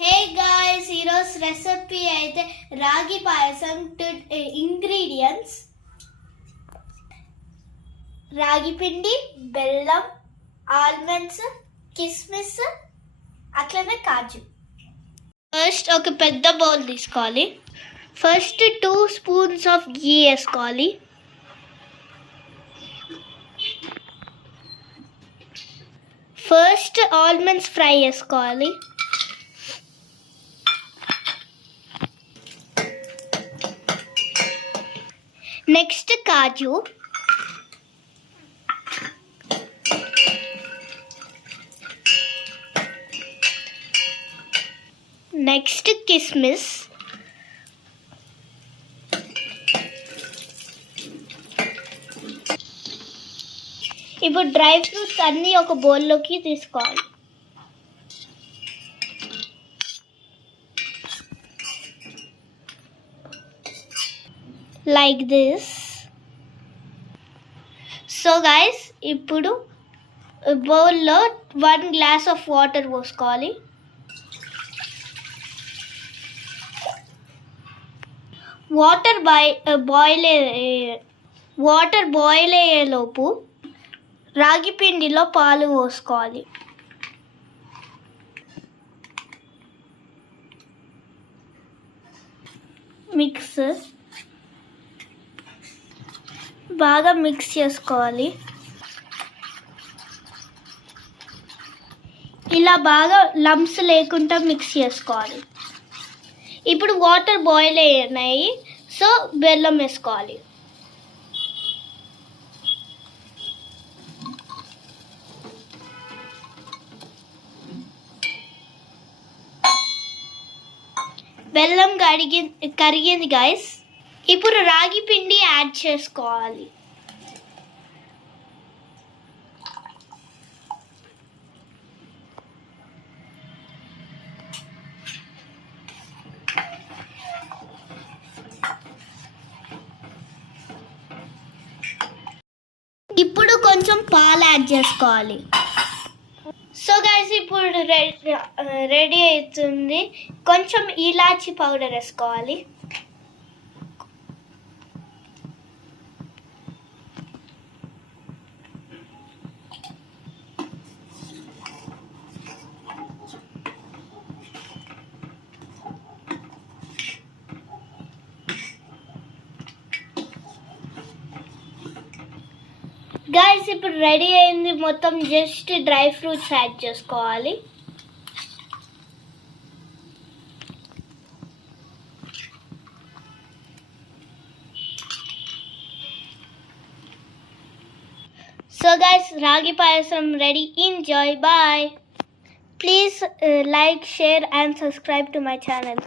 Hey guys, ఈరోజు రెసిపీ అయితే రాగి పాయసం. ఇంగ్రీడియంట్స్: రాగి పిండి, బెల్లం, ఆల్మండ్స్, కిస్మిస్, అట్లనే కాజు. ఫస్ట్ ఒక పెద్ద బౌల్ తీసుకోవాలి. ఫస్ట్ 2 స్పూన్స్ ఆఫ్ గీ వేసుకోవాలి. ఫస్ట్ ఆల్మండ్స్ ఫ్రై చేసుకోవాలి. నెక్స్ట్ కాజు, నెక్స్ట్ కిస్మిస్, ఇప్పుడు డ్రై ఫ్రూట్స్ అన్నీ ఒక బౌల్లోకి తీసుకోవాలి. Like this. సో గైస్, ఇప్పుడు బౌల్లో 1 గ్లాస్ ఆఫ్ వాటర్ పోసుకోవాలి. వాటర్ బాయిల్ అయ్యేలోపు రాగి పిండిలో పాలు పోసుకోవాలి. బాగా మిక్స్ చేసుకోవాలి. ఇలా బాగా లంప్స్ లేకుండా మిక్స్ చేసుకోవాలి. ఇప్పుడు వాటర్ బాయిల్ అయినాయి, సో బెల్లం వేసుకోవాలి. బెల్లం కరిగింది గైస్. ఇప్పుడు రాగి పిండి యాడ్ చేసుకోవాలి. ఇప్పుడు కొంచెం పాలు యాడ్ చేసుకోవాలి. సో గైస్, ఇప్పుడు రెడీ అవుతుంది. కొంచెం ఇలాచీ పౌడర్ వేసుకోవాలి. గైస్, ఇప్పుడు రెడీ అయింది మొత్తం. జస్ట్ డ్రై ఫ్రూట్స్ యాడ్ చేసుకోవాలి. So guys, ragi payasam ready. Enjoy. Bye. Please like, share and subscribe to my channel.